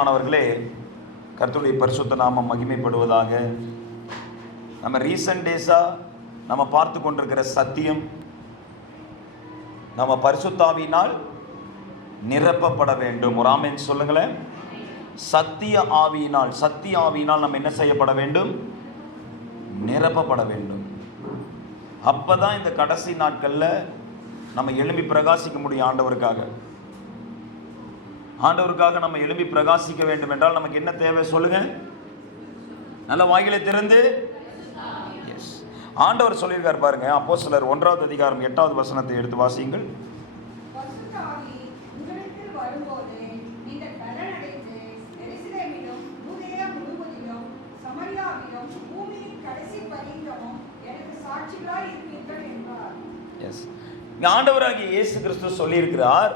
மாணவர்களே, கர்த்தருடைய பரிசுத்த நாமம் மகிமைப்படுவதாக. நம்ம ரீசன்ட் டேஸா நம்ம பார்த்து கொண்டிருக்கிற சத்தியம், நம்ம பரிசுத்தாவியினால் நிரப்பப்பட வேண்டும். ஒரு ஆமென் சொல்லுங்களேன். சத்திய ஆவியினால் நம்ம என்ன செய்யப்பட வேண்டும்? நிரப்பப்பட வேண்டும். அப்பதான் இந்த கடைசி நாட்கள்ல நம்ம எழும்பி பிரகாசிக்க முடியும். ஆண்டவருக்காக நம்ம எழும்பி பிரகாசிக்க வேண்டும் என்றால் நமக்கு என்ன தேவை சொல்லுங்க? நல்ல வாய்களை திறந்து ஆண்டவர் சொல்லியிருக்கார் பாருங்க. அப்போஸ்தலர் 1வது அதிகாரம் 8வது வசனத்தை எடுத்து வாசியுங்கள். ஆண்டவராகிய இயேசு கிறிஸ்து சொல்லியிருக்கிறார்,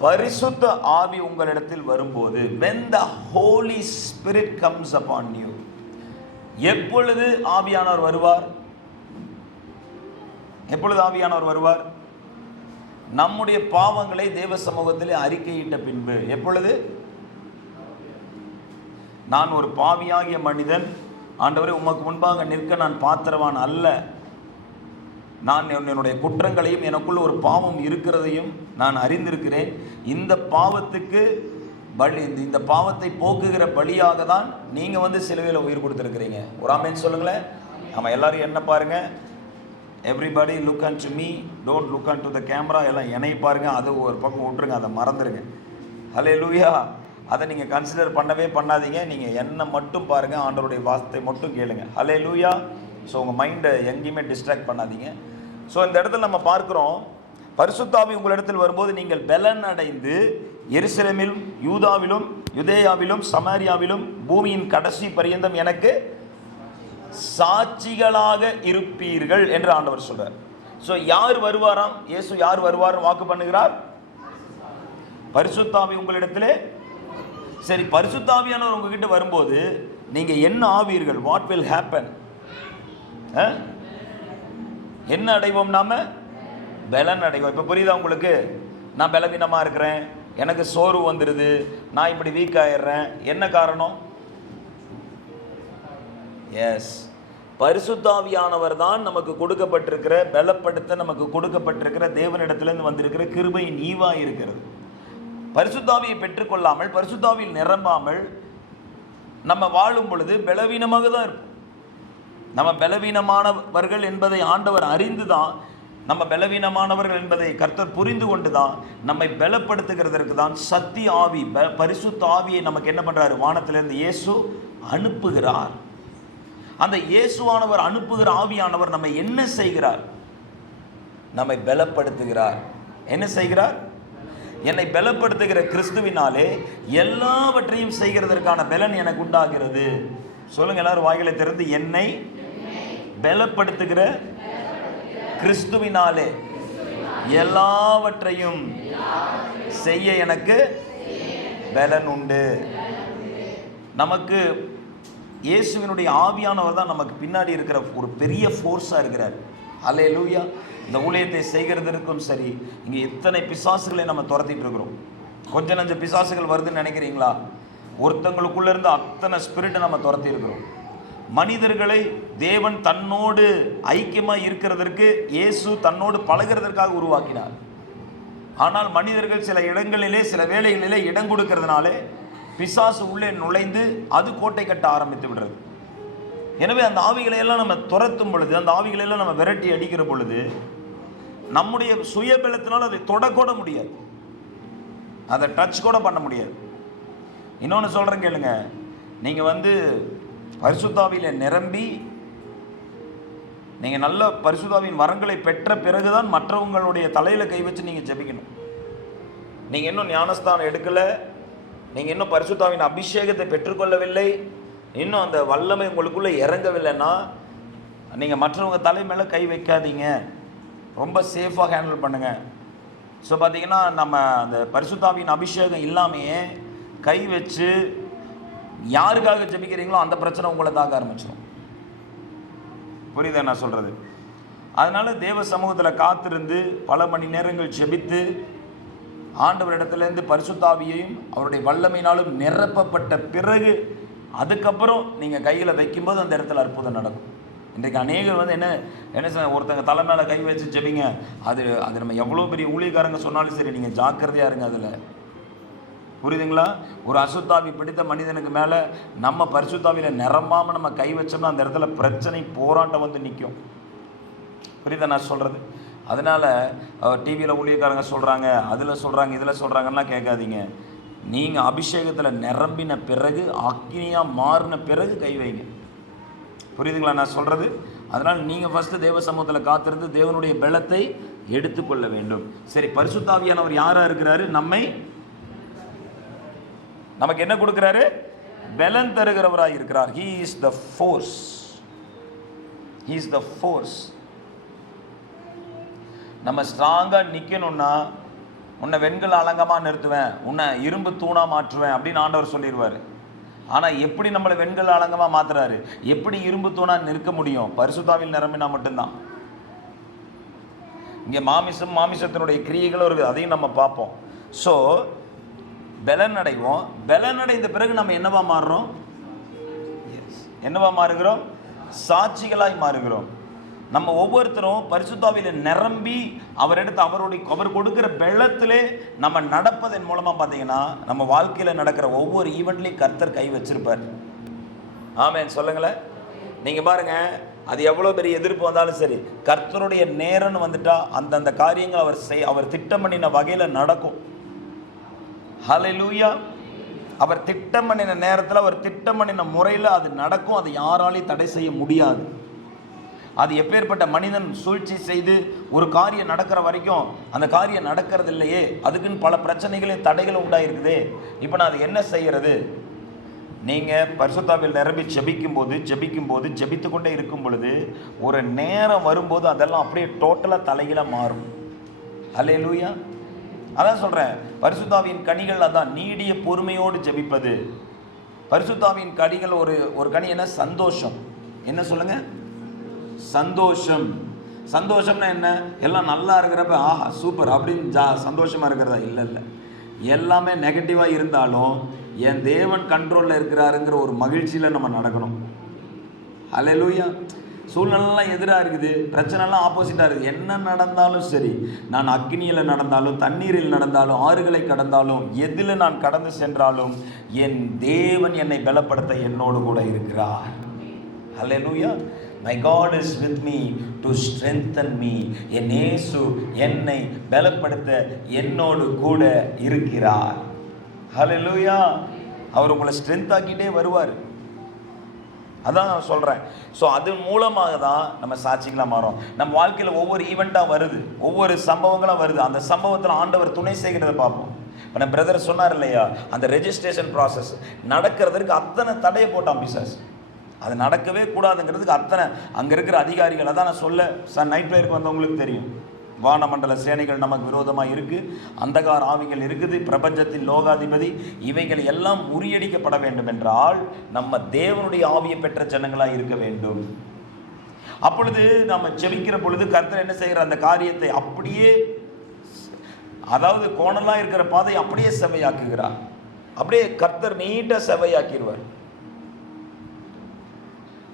பரிசுத்த ஆவி உங்களிடத்தில் வரும்போது, when the Holy Spirit comes upon you. எப்பொழுது ஆவியானவர் வருவார்? நம்முடைய பாவங்களை தேவ சமூகத்திலே அறிக்கையிட்ட பின்பு. எப்பொழுது? நான் ஒரு பாவியாகிய மனிதன், ஆண்டவரே உமக்கு முன்பாக நிற்க நான் பாத்திரவான் அல்ல, நான் என்னுடைய குற்றங்களையும் எனக்குள்ள ஒரு பாவம் இருக்கிறதையும் நான் அறிந்திருக்கிறேன். இந்த பாவத்துக்கு இந்த பாவத்தை போக்குகிற பலியாக தான் நீங்க சிலுவையில் உயிர் கொடுத்துருக்கிறீங்க. ஒரு ஆமென் சொல்லுங்களேன். நம்ம எல்லாரும் என்ன பாருங்க, everybody look and me, don't look and the camera. எல்லாம் என்னை பாருங்க, அது ஒரு பக்கம் விட்டுருங்க, அதை மறந்துடுங்க. ஹல்லேலூயா. அதை நீங்கள் கன்சிடர் பண்ணவே பண்ணாதீங்க. நீங்கள் என்ன மட்டும் பாருங்கள், ஆண்டவருடைய வார்த்தை மட்டும் கேளுங்க. ஹல்லேலூயா. ஸோ உங்கள் மைண்டை எங்கேயுமே டிஸ்ட்ராக்ட் பண்ணாதீங்க. ஸோ இந்த இடத்துல நம்ம பார்க்குறோம், பரிசுத்த ஆவி உங்களிடத்தில் வரும்போது நீங்கள் பலன் அடைந்து எருசலேமிலும் யூதாவிலும் யூதேயாவிலும் சமாரியாவிலும் பூமியின் கடைசி பரியந்தம் எனக்கு சாட்சிகளாக இருப்பீர்கள் என்று ஆண்டவர் சொல்றார். ஸோ யார் வருவாராம்? இயேசு யார் வருவார் வாக்கு பண்ணுகிறார்? பரிசுத்த ஆவி உங்களிடத்திலே. சரி, பரிசுத்த ஆவியானவர் உங்ககிட்ட வரும்போது நீங்க என்ன ஆவீர்கள்? What will happen? என்ன அடைவோம்? நாம பலன் அடைவோம். இப்போ புரியுதா உங்களுக்கு? நான் பலவீனமாக இருக்கிறேன், எனக்கு சோர்வு வந்துடுது, நான் இப்படி வீக் ஆயிடுறேன். என்ன காரணம்? எஸ், பரிசுத்தாவியானவர் தான் நமக்கு கொடுக்கப்பட்டிருக்கிற, பலப்படுத்த நமக்கு கொடுக்கப்பட்டிருக்கிற தேவனிடத்திலிருந்து வந்திருக்கிற கிருபையின் ஈவாய் இருக்கிறது. பரிசுத்தாவியை பெற்றுக்கொள்ளாமல், பரிசுத்தாவியில் நிரம்பாமல் நம்ம வாழும் பொழுது பலவீனமாக தான் இருப்போம். நம்ம பலவீனமானவர்கள் என்பதை ஆண்டவர் அறிந்து தான், நம்ம பலவீனமானவர்கள் என்பதை கர்த்தர் புரிந்து கொண்டு தான் நம்மை பலப்படுத்துகிறதற்கு தான் சத்திய ஆவி, பரிசுத்த ஆவியை நமக்கு என்ன பண்றாரு? வானத்திலிருந்து இயேசு அனுப்புகிறார். அந்த இயேசுவானவர் அனுப்புகிற ஆவியானவர் நம்ம என்ன செய்கிறார்? நம்மை பலப்படுத்துகிறார். என்ன செய்கிறார்? என்னை பலப்படுத்துகிற கிறிஸ்துவினாலே எல்லாவற்றையும் செய்கிறதற்கான பலன் எனக்கு உண்டாகிறது. சொல்லுங்க எல்லாரும் வாய்களை திறந்து, என்னை பலப்படுத்துகிற கிறிஸ்துவினாலே எல்லாவற்றையும் செய்ய எனக்கு பலன் உண்டு. நமக்கு இயேசுவினுடைய ஆவியானவர் தான் நமக்கு பின்னாடி இருக்கிற ஒரு பெரிய ஃபோர்ஸாக இருக்கிறார். ஹல்லேலூயா. இந்த ஊழியத்தை செய்கிறதற்கும் சரி, இங்கே எத்தனை பிசாசுகளை நம்ம துரத்திட்டு இருக்கிறோம். கொஞ்சம் நஞ்ச பிசாசுகள் வருதுன்னு நினைக்கிறீங்களா? ஒருத்தங்களுக்குள்ள இருந்து அத்தனை ஸ்பிரிட்டை நம்ம துரத்தி இருக்கிறோம். மனிதர்களை தேவன் தன்னோடு ஐக்கியமாக இருக்கிறதற்கு, இயேசு தன்னோடு பழகிறதற்காக உருவாக்கினார். ஆனால் மனிதர்கள் சில இடங்களிலே, சில வேளைகளிலே இடம் கொடுக்கறதுனாலே பிசாசு உள்ளே நுழைந்து அது கோட்டை கட்ட ஆரம்பித்து விடுறது. எனவே அந்த ஆவிகளை எல்லாம் நம்ம துரத்தும் பொழுது, அந்த ஆவிகளை எல்லாம் நம்ம விரட்டி அடிக்கிற பொழுது, நம்முடைய சுயபலத்தினால் அதை தொடக்கூட முடியாது, அதை டச் கூட பண்ண முடியாது. இன்னொன்று சொல்கிறேன் கேளுங்க, நீங்கள் பரிசுத்தாவியில் நிரம்பி நீங்கள் நல்ல பரிசுத்தாவின் வரங்களை பெற்ற பிறகுதான் மற்றவங்களுடைய தலையில் கை வச்சு நீங்கள் ஜெபிக்கணும். நீங்கள் இன்னும் ஞானஸ்தானம் எடுக்கலை, நீங்கள் இன்னும் பரிசுத்தாவின் அபிஷேகத்தை பெற்றுக்கொள்ளவில்லை, இன்னும் அந்த வல்லமை உங்களுக்குள்ளே இறங்கவில்லைன்னா நீங்கள் மற்றவங்க தலை மேலே கை வைக்காதீங்க. ரொம்ப சேஃபாக ஹேண்டில் பண்ணுங்கள். ஸோ பார்த்தீங்கன்னா, நம்ம அந்த பரிசுத்தாவின் அபிஷேகம் இல்லாமையே கை வச்சு யாருக்காக ஜெபிக்கிறீங்களோ அந்த பிரச்சனை உங்களை தாக்க ஆரம்பிச்சிடும். புரியுதா நான் சொல்கிறது? அதனால் தேவ சமூகத்தில் காத்திருந்து பல மணி நேரங்கள் ஜெபித்து ஆண்டவரிடத்திலிருந்து பரிசுத்தாவியையும் அவருடைய வல்லமையினாலும் நிரப்பப்பட்ட பிறகு அதுக்கப்புறம் நீங்கள் கையில் வைக்கும்போது அந்த இடத்துல அற்புதம் நடக்கும். இன்றைக்கு அநேகர் வந்து என்ன சார், ஒருத்தங்க தலை மேலே கை வச்சு ஜெபிங்க, அது நம்ம எவ்வளோ பெரிய ஊழியக்காரங்க சொன்னாலும் சரி, நீங்கள் ஜாக்கிரதையாக இருங்க. அதில் புரியுதுங்களா? ஒரு அசுத்தாவி பிடித்த மனிதனுக்கு மேலே நம்ம பரிசுத்தாவியில் நிரம்பாமல் நம்ம கை வச்சோம்னா அந்த இடத்துல பிரச்சனை, போராட்டம் வந்து நிற்கும். புரியுதா நான் சொல்கிறது? அதனால் டிவியில் ஊழியக்காரங்க சொல்கிறாங்க, அதில் சொல்கிறாங்க, இதில் சொல்கிறாங்கன்னா கேட்காதீங்க. நீங்கள் அபிஷேகத்தில் நிரம்பின பிறகு, அக்னியாக மாறின பிறகு கை வைங்க. புரியுதுங்களா நான் சொல்கிறது? அதனால் நீங்கள் ஃபஸ்ட்டு தேவ சமூகத்தில் காத்திருந்து தேவனுடைய பலத்தை எடுத்துக்கொள்ள வேண்டும். சரி, பரிசுத்தாவியானவர் யாராக இருக்கிறாரு? நமக்கு என்ன கொடுக்குறாரு? பலன் தருகிறவராக இருக்கிறார். He is the force. He is the force. நம்ம ஸ்ட்ராங்காக நிற்கணும்னா உன்னை வெண்கல அலங்கமாக நிறுத்துவேன், உன்னை இரும்பு தூணாக மாற்றுவேன் அப்படின்னு ஆண்டவர் சொல்லிடுவார். ஆனால் எப்படி நம்மளை வெண்கல அலங்கமாக மாற்றுறாரு? எப்படி இரும்பு தூணாக நிற்க முடியும்? பரிசுத்தாவில் நிரம்பினா மட்டும்தான். இங்கே மாமிசத்தினுடைய கிரியைகளும் இருக்குது, அதையும் நம்ம பார்ப்போம். ஸோ பலன் அடைவோம். பலன் அடைந்த பிறகு நம்ம என்னவா மாறுறோம்? என்னவா மாறுகிறோம்? சாட்சிகளாய் மாறுகிறோம். நம்ம ஒவ்வொருத்தரும் பரிசுத்தாவியில் நிரம்பி அவர் கொடுக்கிற பலத்திலே நம்ம நடப்பதன் மூலமாக பார்த்தீங்கன்னா நம்ம வாழ்க்கையில் நடக்கிற ஒவ்வொரு ஈவெண்ட்லையும் கர்த்தர் கை வச்சிருப்பார். ஆமென் சொல்லுங்களேன். நீங்கள் பாருங்கள், அது எவ்வளோ பெரிய எதிர்ப்பு வந்தாலும் சரி, கர்த்தருடைய நேரம்னு வந்துட்டா அந்தந்த காரியங்கள் அவர் திட்டம் பண்ணின வகையில் நடக்கும். ஹல்லேலூயா. அவர் திட்டம் பண்ணின நேரத்தில், அவர் திட்டம் பண்ணின முறையில் அது நடக்கும். அது யாராலையும் தடை செய்ய முடியாது. அது எப்பேற்பட்ட மனிதன் சூழ்ச்சி செய்து ஒரு காரியம் நடக்கிற வரைக்கும் அந்த காரியம் நடக்கிறது இல்லையே, அதுக்குன்னு பல பிரச்சனைகளும் தடைகளும் உண்டாயிருக்குதே. இப்போ நான் அது என்ன செய்கிறது? நீங்கள் பரிசுத்தாவில் நிரம்பி ஜெபிக்கும் போது ஜெபித்து கொண்டே இருக்கும் பொழுது ஒரு நேரம் வரும்போது அதெல்லாம் அப்படியே டோட்டலாக தலைகீழாக மாறும். ஹல்லேலூயா. அதான் சொல்கிறேன், பரிசுத்தாவின் கனிகள் அதான் நீடிய பொறுமையோடு ஜெபிப்பது. பரிசுத்தாவின் கனிகள் ஒரு கனி என்ன? சந்தோஷம். என்ன சொல்லுங்கள்? சந்தோஷம். சந்தோஷம்னா என்ன? எல்லாம் நல்லா இருக்கிறப்ப ஆஹா சூப்பர் அப்படின்னு சந்தோஷமாக இருக்கிறதா? இல்லை. எல்லாமே நெகட்டிவாக இருந்தாலும் என் தேவன் கண்ட்ரோலில் இருக்கிறாருங்கிற ஒரு மகிழ்ச்சியில் நம்ம நடக்கணும். ஹல்லேலூயா. சூழ்நிலைலாம் எதிராக இருக்குது, பிரச்சனைலாம் ஆப்போசிட்டாக இருக்குது. என்ன நடந்தாலும் சரி, நான் அக்னியில் நடந்தாலும், தண்ணீரில் நடந்தாலும், ஆறுகளை கடந்தாலும், எதில் நான் கடந்து சென்றாலும் என் தேவன் என்னை பலப்படுத்த என்னோடு கூட இருக்கிறார். ஹல்லேலூயா. My God is with me to strengthen me. என் இயேசு என்னை பலப்படுத்த என்னோடு கூட இருக்கிறார். ஹல்லேலூயா. அவர் உங்களை ஸ்ட்ரென்த் ஆக்கிட்டே வருவார். அதான் நான் சொல்கிறேன். ஸோ அது மூலமாக தான் நம்ம சாட்சிகளாக மாறோம். நம்ம வாழ்க்கையில் ஒவ்வொரு ஈவெண்ட்டாக வருது, ஒவ்வொரு சம்பவங்களாக வருது. அந்த சம்பவத்தில் ஆண்டவர் துணை செய்கிறத பார்ப்போம். இப்போ நம்ம பிரதர் சொன்னார் இல்லையா, அந்த ரெஜிஸ்ட்ரேஷன் ப்ராசஸ் நடக்கிறதுக்கு அத்தனை தடையை போட்டான் பிசாசு. அது நடக்கவே கூடாதுங்கிறதுக்கு அத்தனை அங்கே இருக்கிற அதிகாரிகள், அதான் நான் சொல்ல நைட் ப்ரேயருக்கு வந்தவங்களுக்கு தெரியும். வானமண்டல சேனைகள் நமக்கு விரோதமாக இருக்குது, அந்தகார ஆவிகள் இருக்குது, பிரபஞ்சத்தின் லோகாதிபதி, இவைகள் எல்லாம் முறியடிக்கப்பட வேண்டும் என்றால் நம்ம தேவனுடைய ஆவியை பெற்ற ஜனங்களாக இருக்க வேண்டும். அப்பொழுது நம்ம ஜெபிக்கிற பொழுது கர்த்தர் என்ன செய்கிற அந்த காரியத்தை அப்படியே, அதாவது கோணலாக இருக்கிற பாதை அப்படியே செவையாக்குகிறார். அப்படியே கர்த்தர் நீட்டாக செவையாக்கிடுவார்.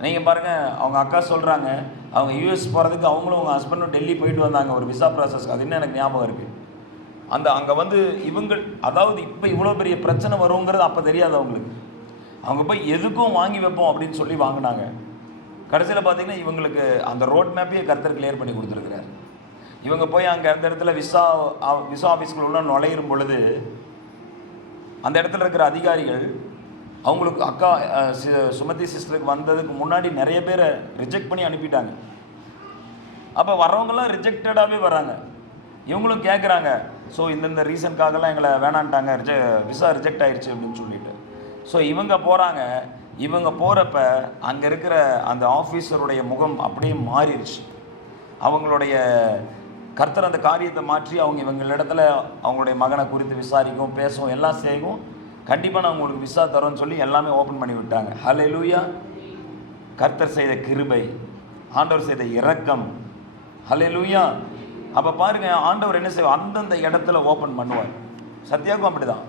நீங்கள் பாருங்கள், அவங்க அக்கா சொல்கிறாங்க, அவங்க யூஎஸ் போகிறதுக்கு அவங்களும் அவங்க ஹஸ்பண்டும் டெல்லி போயிட்டு வந்தாங்க ஒரு விசா ப்ராசஸ்க்கு. அது இன்னும் எனக்கு ஞாபகம் இருக்குது. அங்கே வந்து அதாவது இப்போ இவ்வளோ பெரிய பிரச்சனை வருங்கிறது அப்போ தெரியாது அவங்களுக்கு. அவங்க போய் எதுக்கும் வாங்கி வைப்போம் அப்படின்னு சொல்லி வாங்கினாங்க. கடைசியில் பார்த்தீங்கன்னா இவங்களுக்கு அந்த ரோட் மேப்பையே கர்த்தர் கிளியர் பண்ணி கொடுத்துருக்குறாரு. இவங்க போய் அங்கே அந்த இடத்துல விசா ஆஃபீஸ்க்குள்ள நுழையிற பொழுது அந்த இடத்துல இருக்கிற அதிகாரிகள் அவங்களுக்கு அக்கா சுமதி சிஸ்டருக்கு வந்ததுக்கு முன்னாடி நிறைய பேரை ரிஜெக்ட் பண்ணி அனுப்பிட்டாங்க. அப்போ வர்றவங்கெல்லாம் ரிஜெக்டடாகவே வராங்க. இவங்களும் கேட்குறாங்க, ஸோ இந்தந்த ரீசனுக்காகலாம் எங்களை வேணான்ட்டாங்க, விசா ரிஜெக்ட் ஆயிடுச்சு அப்படின்னு சொல்லிட்டு. ஸோ இவங்க போகிறாங்க. இவங்க போகிறப்ப அங்கே இருக்கிற அந்த ஆஃபீஸருடைய முகம் அப்படியே மாறிடுச்சு. அவங்களுடைய கர்த்தர் அந்த காரியத்தை மாற்றி இவங்களிடத்துல அவங்களுடைய மகனை குறித்து விசாரிக்கும், பேசும், எல்லாம் செய்யும். கண்டிப்பாக நான் உங்களுக்கு விசா தரோன்னு சொல்லி எல்லாமே ஓப்பன் பண்ணி விட்டாங்க. ஹல்லேலூயா. கர்த்தர் செய்த கிருபை, ஆண்டவர் செய்த இரக்கம். ஹல்லேலூயா. அப்போ பாருங்கள், ஆண்டவர் என்ன செய்வார், அந்தந்த இடத்துல ஓப்பன் பண்ணுவார். சத்யாவுக்கும் அப்படிதான்.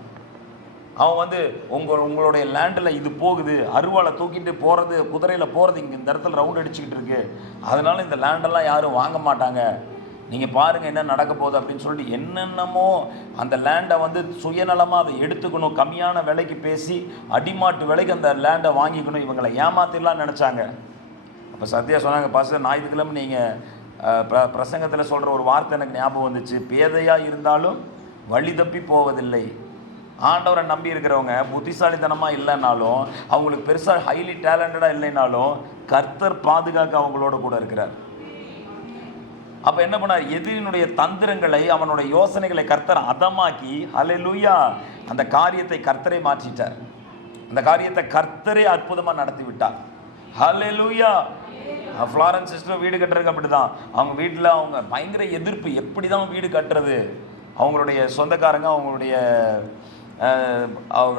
அவன் உங்களுடைய லேண்டில் இது போகுது, அருவாளை தூக்கிட்டு போகிறது, குதிரையில் போகிறது இங்கே இந்த இடத்துல ரவுண்ட் அடிச்சுக்கிட்டு இருக்கு, அதனால் இந்த லேண்டெல்லாம் யாரும் வாங்க மாட்டாங்க, நீங்கள் பாருங்கள் என்ன நடக்க போகுது அப்படின்னு சொல்லிட்டு என்னென்னமோ அந்த லேண்டை சுயநலமாக அதை எடுத்துக்கணும், கம்மியான விலைக்கு பேசி அடிமாட்டு விலைக்கு அந்த லேண்டை வாங்கிக்கணும், இவங்களை ஏமாத்திடலாம் நினச்சாங்க. அப்போ சத்யா சொன்னாங்க, பாஸ்டர் ஞாயிற்றுக்கிழமை நீங்கள் பிரசங்கத்தில் சொல்கிற ஒரு வார்த்தை எனக்கு ஞாபகம் வந்துச்சு, பேதையாக இருந்தாலும் வழி தப்பி போவதில்லை. ஆண்டவரை நம்பி இருக்கிறவங்க புத்திசாலித்தனமாக இல்லைனாலும், அவங்களுக்கு பெருசாக ஹைலி டேலண்டடாக இல்லைனாலும் கர்த்தர் பாதுகாக்க அவங்களோட கூட இருக்கிறார். அப்போ என்ன பண்ணார், எதிரினுடைய தந்திரங்களை, அவனுடைய யோசனைகளை கர்த்தர் அதமாக்கி, ஹல்லேலூயா, அந்த காரியத்தை கர்த்தரை மாற்றிட்டார். அந்த காரியத்தை கர்த்தரே அற்புதமாக நடத்தி விட்டார். ஹல்லேலூயா. ஃப்ளாரன்ஸ் சிஸ்டர் வீடு கட்டுறதுக்கு அப்படி தான். அவங்க வீட்டில் அவங்க பயங்கர எதிர்ப்பு, எப்படி தான் வீடு கட்டுறது, அவங்களுடைய சொந்தக்காரங்க அவங்களுடைய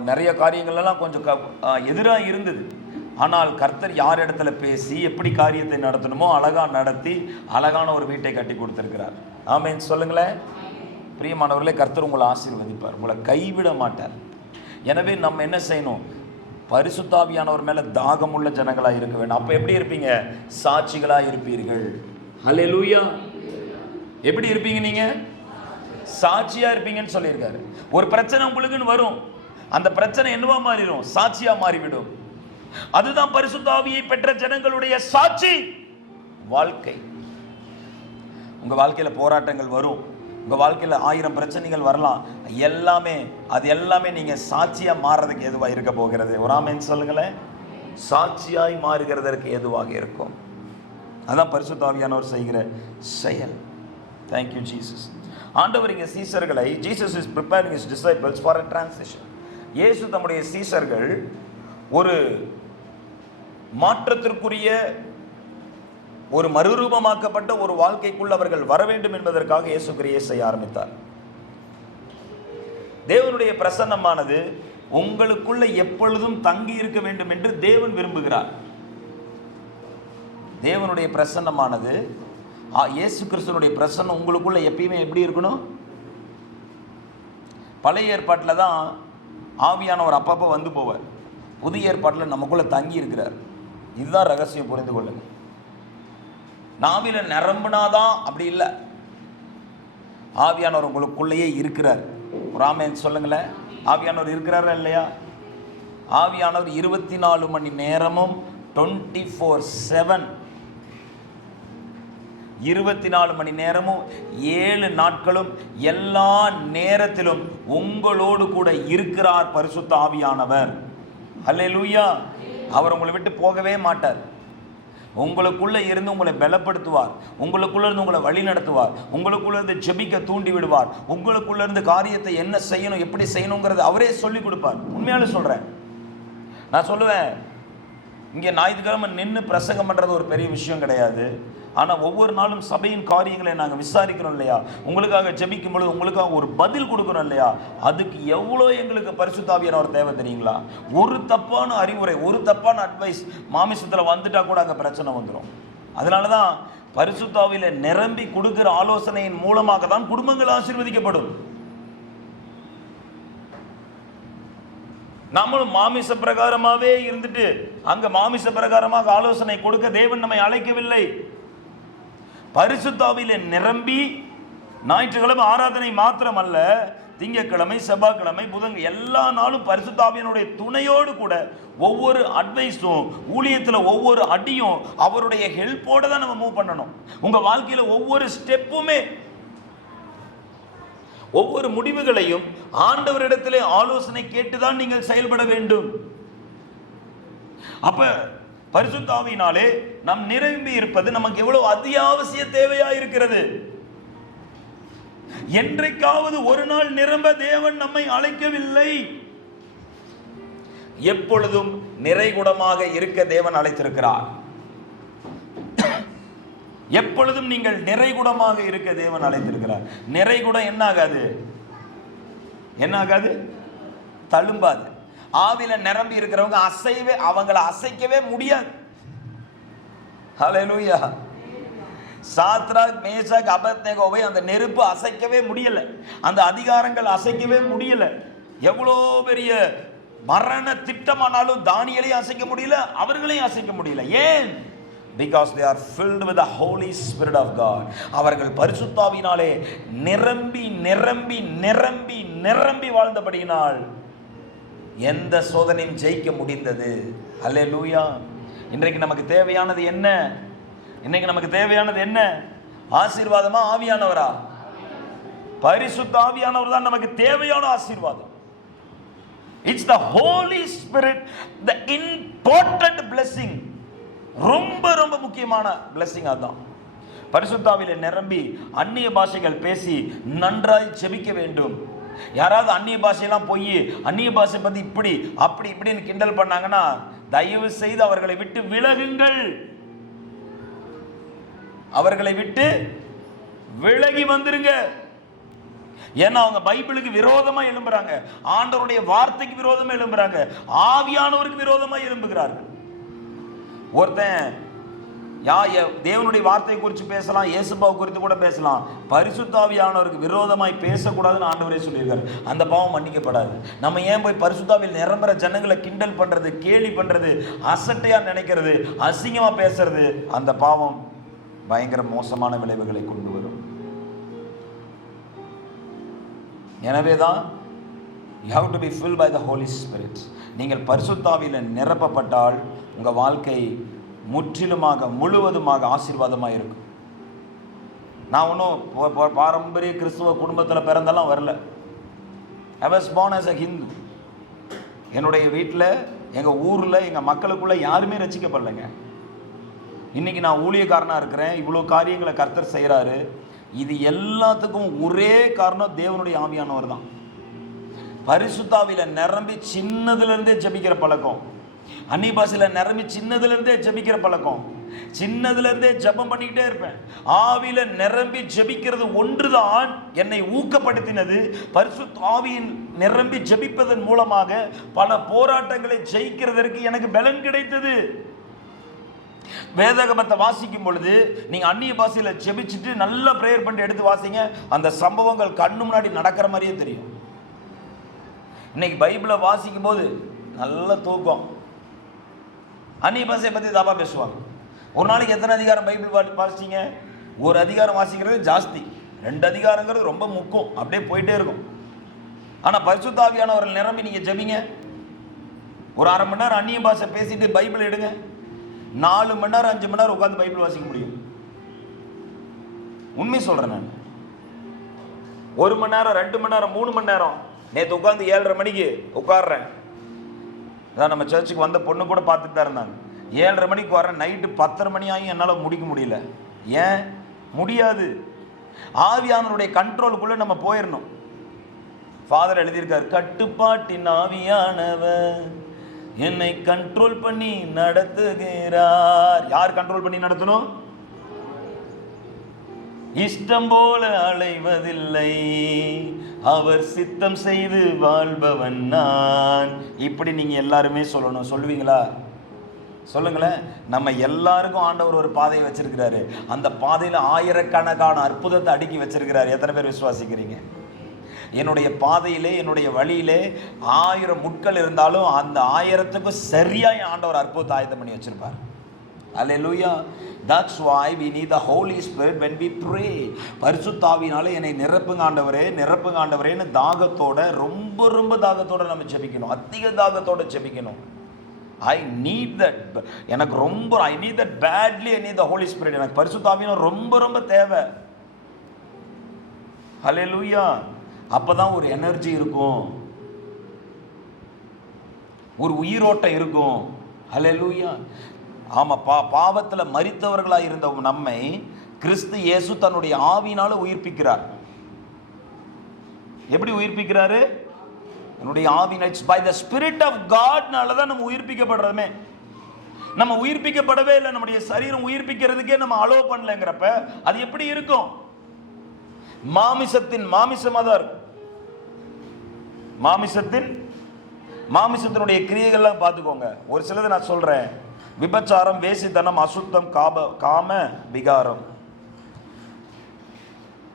நிறைய காரியங்கள்லாம் கொஞ்சம் எதிராக இருந்தது. ஆனால் கர்த்தர் யார் இடத்துல பேசி எப்படி காரியத்தை நடத்தணுமோ அழகாக நடத்தி அழகான ஒரு வீட்டை கட்டி கொடுத்துருக்கிறார். ஆமென் சொல்லுங்களேன். பிரியமானவர்களே, கர்த்தர் உங்களை ஆசீர்வதிப்பார், உங்களை கைவிட மாட்டார். எனவே நம்ம என்ன செய்யணும், பரிசுத்த ஆவியானவர் மேலே தாகமுள்ள ஜனங்களாக இருக்க வேண்டும். அப்போ எப்படி இருப்பீங்க, சாட்சிகளாக இருப்பீர்கள். ஹல்லேலூயா. எப்படி இருப்பீங்க, நீங்கள் சாட்சியா இருப்பீங்கன்னு சொல்லியிருக்காரு. ஒரு பிரச்சனை உங்களுக்குன்னு வரும், அந்த பிரச்சனை என்னவா மாறிடும், சாட்சியா மாறிவிடும். அதுதான் பரிசுத்த ஆவியை பெற்ற ஜனங்களுடைய சாட்சி வாழ்க்கை. உங்க வாழ்க்கையில போராட்டங்கள் வரும், உங்க வாழ்க்கையில 1000 பிரச்சனைகள் வரலாம், அது எல்லாமே நீங்க சாட்சியா மாறுறதுக்கு எதுவா இருக்க போகிறது. ஒரு ஆமென் சொல்லுங்களேன். சாட்சியாய் மாறுகிறதற்கு எதுவாக இருக்கும். அதான் பரிசுத்த ஆவியானவர் செய்கிற செயல். Thank you Jesus. ஆண்டவர் இங்கே சீசர்களை, Jesus is preparing his disciples for a transition. இயேசு தம்முடைய சீசர்கள் ஒரு மாற்றத்திற்குரிய ஒரு மறுரூபமாக்கப்பட்ட ஒரு வாழ்க்கைக்குள் அவர்கள் வர வேண்டும் என்பதற்காக இயேசு கிரியை செய்ய ஆரம்பித்தார். தேவனுடைய பிரசன்னமானது உங்களுக்குள்ள எப்பொழுதும் தங்கி இருக்க வேண்டும் என்று தேவன் விரும்புகிறார். தேவனுடைய பிரசன்னமானது, இயேசு கிறிஸ்துவனுடைய பிரசன்னம் உங்களுக்குள்ள எப்பயுமே எப்படி இருக்கணும். பழைய ஏற்பாட்டில் தான் ஆவியானவர் அப்பப்போ வந்து போவார், புதிய ஏற்பாட்டில் நமக்குள்ள தங்கி இருக்கிறார். இதுதான் ரகசியம், புரிந்து கொள்ளுங்க. நாவில நிரம்பினாதான் அப்படி இல்லை, ஆவியானவர் உங்களுக்குள்ளேயே இருக்கிறார். ஒரு ஆமென் சொல்லுங்களேன். ஆவியானவர் இருக்கிறாரா இல்லையா? ஆவியானவர் 24 மணி நேரமும் 24/7, 24 மணி நேரமும் 7 நாட்களும் எல்லா நேரத்திலும் உங்களோடு கூட இருக்கிறார் பரிசுத்த ஆவியானவர். ஹல்லேலூயா. அவர் உங்களை விட்டு போகவே மாட்டார். உங்களுக்குள்ள இருந்து உங்களை பலப்படுத்துவார், உங்களுக்குள்ள இருந்து உங்களை வழி நடத்துவார், உங்களுக்குள்ள இருந்து ஜெபிக்க தூண்டி விடுவார், உங்களுக்குள்ள இருந்து காரியத்தை என்ன செய்யணும் எப்படி செய்யணுங்கிறது அவரே சொல்லி கொடுப்பார். உண்மையாலே சொல்றேன். நான் சொல்லுவேன், இங்கே ஞாயிற்றுக்கிழமை நின்று பிரசங்கம் பண்ணுறது ஒரு பெரிய விஷயம் கிடையாது. ஆனால் ஒவ்வொரு நாளும் சபையின் காரியங்களை நாங்கள் விசாரிக்கிறோம் இல்லையா, உங்களுக்காக ஜெபிக்கும் பொழுது உங்களுக்காக ஒரு பதில் கொடுக்குறோம் இல்லையா, அதுக்கு எவ்வளோ எங்களுக்கு பரிசுத்த ஆவியானவர் தேவை தெரியுங்களா? ஒரு தப்பான அறிவுரை, ஒரு தப்பான அட்வைஸ் மாமிசத்தில் வந்துட்டா கூட அங்கே பிரச்சனை வந்துடும். அதனால தான் பரிசுத்த ஆவியில நிரம்பி கொடுக்குற ஆலோசனையின் மூலமாக தான் குடும்பங்கள் ஆசீர்வதிக்கப்படும். நம்மளும் மாமிச பிரகாரமாகவே இருந்துட்டு அங்க மாமிச பிரகாரமாக ஆலோசனை கொடுக்க தேவன் நம்மை அழைக்கவில்லை. பரிசுத்த ஆவியிலே நிரம்பி ஞாயிற்றுக்கிழமை ஆராதனை மாத்திரம் அல்ல, திங்கட்கிழமை செவ்வாய்க்கிழமை புதன் எல்லா நாளும் பரிசுத்த ஆவியினுடைய துணையோடு கூட ஒவ்வொரு அட்வைஸும் ஊழியத்தில் ஒவ்வொரு அடியும் அவருடைய ஹெல்ப்போட தான் நம்ம மூவ் பண்ணணும். உங்க வாழ்க்கையில ஒவ்வொரு ஸ்டெப்புமே ஒவ்வொரு முடிவுகளையும் ஆண்டவரிடத்திலே ஆலோசனை கேட்டுதான் நீங்கள் செயல்பட வேண்டும். அப்ப பரிசுத்த ஆவியினாலே நாம் நிரம்பி இருப்பது நமக்கு எவ்வளவு அத்தியாவசிய தேவையா இருக்கிறது. என்றைக்காவது ஒரு நாள் நிரம்ப தேவன் நம்மை அழைக்கவில்லை. எப்பொழுதும் நிறைகுடமாக இருக்க தேவன் அழைத்திருக்கிறார். எப்பொழுதும் நீங்கள் நிறைகுடமாக இருக்க தேவன் அழைத்திருக்கிறார். நிறைகுடம் என்ன ஆகாது, என்ன ஆகாது, தழும்பாது. ஆவில நிரம்பி இருக்கிறவங்க அவங்களை அசைக்கவே முடியாது. ஹல்லேலூயா. சாத்ராக் மேஷாக் அபேத்நேகோவை அந்த நெருப்பு அசைக்கவே முடியல, அந்த அதிகாரங்கள் அசைக்கவே முடியல. எவ்வளோ பெரிய மரண திட்டமானாலும் தானியேலையும் அசைக்க முடியல, அவர்களையும் அசைக்க முடியல. ஏன்? Because they are filled with the Holy Spirit of God. அவர்கள் பரிசுத்தாவினாலே நிரம்பி நிரம்பி நிரம்பி நிரம்பி வாழ்ந்தபடியினால் எந்த சோதனையும் ஜெயிக்க முடிந்தது. அல்லேலூயா. இன்றைக்கு நமக்கு தேவையானது என்ன? இன்னைக்கு நமக்கு தேவையானது என்ன? ஆசீர்வாதமா, ஆவியானவரா? பரிசுத்த ஆவியானவர் தான் நமக்கு தேவையான ஆசீர்வாதம். It's the Holy Spirit, the important blessing. ரொம்ப ரொம்ப முக்கியமான blessing அதான். பரிசுத்தாவிலே நிரம்பி அந்நிய பாஷைகள் பேசி நன்றாய் ஜெபிக்க வேண்டும். யாராவது அந்நிய பாஷையெல்லாம் போய் அந்நிய பாஷை பத்தி இப்படி அப்படி இப்படின்னு கிண்டல் பண்ணாங்கன்னா தயவு செய்து அவர்களை விட்டு விலகுங்கள். அவர்களை விட்டு விலகி வந்துருங்க. ஏன்னா அவங்க பைபிளுக்கு விரோதமா எழும்புறாங்க, ஆண்டவருடைய வார்த்தைக்கு விரோதமா எழும்புறாங்க, ஆவியானவருக்கு விரோதமா எழும்புகிறார்கள். ஒருத்தன் தேவனுடைய வார்த்தை குறித்து பேசலாம், இயேசுபாவை குறித்து கூட பேசலாம், பரிசுத்த ஆவியானவருக்கு விரோதமாய் பேசக்கூடாதுன்னு ஆண்டவரே சொல்லியிருக்காரு. அந்த பாவம் மன்னிக்கப்படாது. நம்ம ஏன் போய் பரிசுத்தாவில் நிரம்புற ஜனங்களை கிண்டல் பண்றது, கேலி பண்றது, அசட்டையா நினைக்கிறது, அசிங்கமா பேசுறது? அந்த பாவம் பயங்கர மோசமான விளைவுகளை கொண்டு வரும். எனவேதான் you have to be filled by the Holy Spirit. நீங்கள் பரிசுத்தாவில நிரப்பப்பட்டால் உங்க வாழ்க்கை முற்றிலுமாக முழுவதுமாக ஆசீர்வாதமாக இருக்கும். நான் ஒன்றும் பாரம்பரிய கிறிஸ்துவ குடும்பத்தில் பிறந்தெல்லாம் வரல. I was born as a Hindu. என்னுடைய வீட்டில், எங்கள் ஊரில், எங்கள் மக்களுக்குள்ள யாருமே ரசிக்கப்படலைங்க. இன்னைக்கு நான் ஊழியக்காரனாக இருக்கிறேன், இவ்வளோ காரியங்களை கர்த்தர் செய்கிறாரு. இது எல்லாத்துக்கும் ஒரே காரணம் தேவனுடைய ஆவியானவர் தான். பரிசுத்தாவில நிரம்பி சின்னதுலேருந்தே ஜெபிக்கிற பழக்கம், அந்நிய பாஷையில நிரம்பி சின்னதுலேருந்தே ஜெபிக்கிற பழக்கம், சின்னதுலேருந்தே ஜெபம் பண்ணிக்கிட்டே இருப்பேன். ஆவியில நிரம்பி ஜெபிக்கிறது ஒன்றுதான் என்னை ஊக்கப்படுத்தினது. பரிசுத்த ஆவியின் நிரம்பி ஜெபிப்பதன் மூலமாக பல போராட்டங்களை ஜெயிக்கிறதற்கு எனக்கு பலன் கிடைத்தது. வேதகமத்தை வாசிக்கும் பொழுது நீங்க அந்நிய பாஷையில ஜெபிச்சுட்டு நல்லா பிரேயர் பண்ணி எடுத்து வாசிங்க, அந்த சம்பவங்கள் கண்ணு முன்னாடி நடக்கிற மாதிரியே தெரியும். இன்னைக்கு பைபிளை வாசிக்கும் போது நல்ல தூக்கம். அந்நிய பாஷையை பற்றி தப்பா பேசுவாங்க. ஒரு நாளைக்கு எத்தனை அதிகாரம் பைபிள் வாசிச்சிங்க? ஒரு அதிகாரம் வாசிக்கிறது ஜாஸ்தி, 2 அதிகாரங்கிறது ரொம்ப முக்கியம், அப்படியே போயிட்டே இருக்கும். ஆனால் பரிசுத்த ஆவியானவர்கள் நிரம்பி நீங்கள் ஜெபிங்க, ஒரு 1/2 மணி நேரம் அந்நிய பாஷை பேசிட்டு பைபிள் எடுங்க, 4 மணி நேரம் 5 மணி நேரம் உட்காந்து பைபிள் வாசிக்க முடியும். உண்மை சொல்கிறேன். நான் 1 மணி நேரம் 2 மணி நேரம் 3 மணி நேரம் நேற்று உட்காந்து 7:30 மணிக்கு உட்காடுறேன். அதான் நம்ம சர்ச்சுக்கு வந்த பொண்ணு கூட பார்த்துட்டு தான் இருந்தாங்க. 7:30 மணிக்கு வரேன், நைட்டு 10:30 மணி ஆகி என்னால் முடிக்க முடியல. ஏன் முடியாது? ஆவியானவருடைய கண்ட்ரோலுக்குள்ளே நம்ம போயிடணும். ஃபாதர் எழுதியிருக்காரு, கட்டுப்பாட்டின் ஆவியானவர் என்னை கண்ட்ரோல் பண்ணி நடத்துகிறார். யார் கண்ட்ரோல் பண்ணி நடத்தணும்? இஷ்டம் போல அலைவதில்லை, அவர் சித்தம் செய்து வாழ்பவன் நான். இப்படி நீங்க எல்லாருமே சொல்லணும். சொல்லுவீங்களா? சொல்லுங்களேன். நம்ம எல்லாருக்கும் ஆண்டவர் ஒரு பாதையை வச்சிருக்கிறாரு. அந்த பாதையில ஆயிரக்கணக்கான அற்புதத்தை அடுக்கி வச்சிருக்கிறாரு. எத்தனை பேர் விசுவாசிக்கிறீங்க? என்னுடைய பாதையிலே, என்னுடைய வழியிலே 1000 முட்கள் இருந்தாலும் அந்த 1000த்துக்கு சரியா என் ஆண்டவர் அற்புதத்தை ஆயத்தம் பண்ணி வச்சிருப்பார். Hallelujah. That's why we need the Holy Spirit when we pray. பரிசுத்த ஆவியினாலே என்னை நிரப்புங்க ஆண்டவரே, நிரப்புங்க ஆண்டவரேன்னு தாகத்தோட, ரொம்ப ரொம்ப தாகத்தோட நம்ம ஜெபிக்கணும். அதிக தாகத்தோட ஜெபிக்கணும். I need that. எனக்கு ரொம்ப I need that badly. I need the Holy Spirit. எனக்கு பரிசுத்த ஆவியினால ரொம்ப ரொம்ப தேவை. Hallelujah. அப்பதான் ஒரு எனர்ஜி இருக்கும், ஒரு உயிரோட்டம் இருக்கும். ஹல்லேலூயா. ஆமா, பாவத்தில் மரித்தவர்களாக இருந்த நம்மை கிறிஸ்து இயேசு தன்னுடைய ஆவியினால உயிர்ப்பிக்கிறார். எப்படி உயிர்ப்பிக்கிறாரு? என்னுடைய ஆவியினால, பை த ஸ்பிரிட் ஆஃப் காட்னால தான் நம்ம உயிர்ப்பிக்கப்படுறதுமே. நம்ம உயிர்ப்பிக்கப்படவே இல்லை, நம்முடைய சரீரம் உயிர்ப்பிக்கிறதுக்கே நம்ம அலோவ் பண்ணலங்கிறப்ப அது எப்படி இருக்கும்? மாமிசமாக தான் இருக்கும். மாமிசத்தினுடைய கிரியைகள்லாம் பார்த்துக்கோங்க. ஒரு சிலது நான் சொல்றேன். விபச்சாரம், வேசித்தனம், அசுத்தம், காம விகாரம்,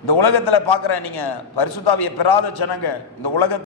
இந்த உலகத்தில் பார்க்குற நீங்கள் பரிசுத்தாவியை பெறாத ஜனங்க இந்த உலகத்தில்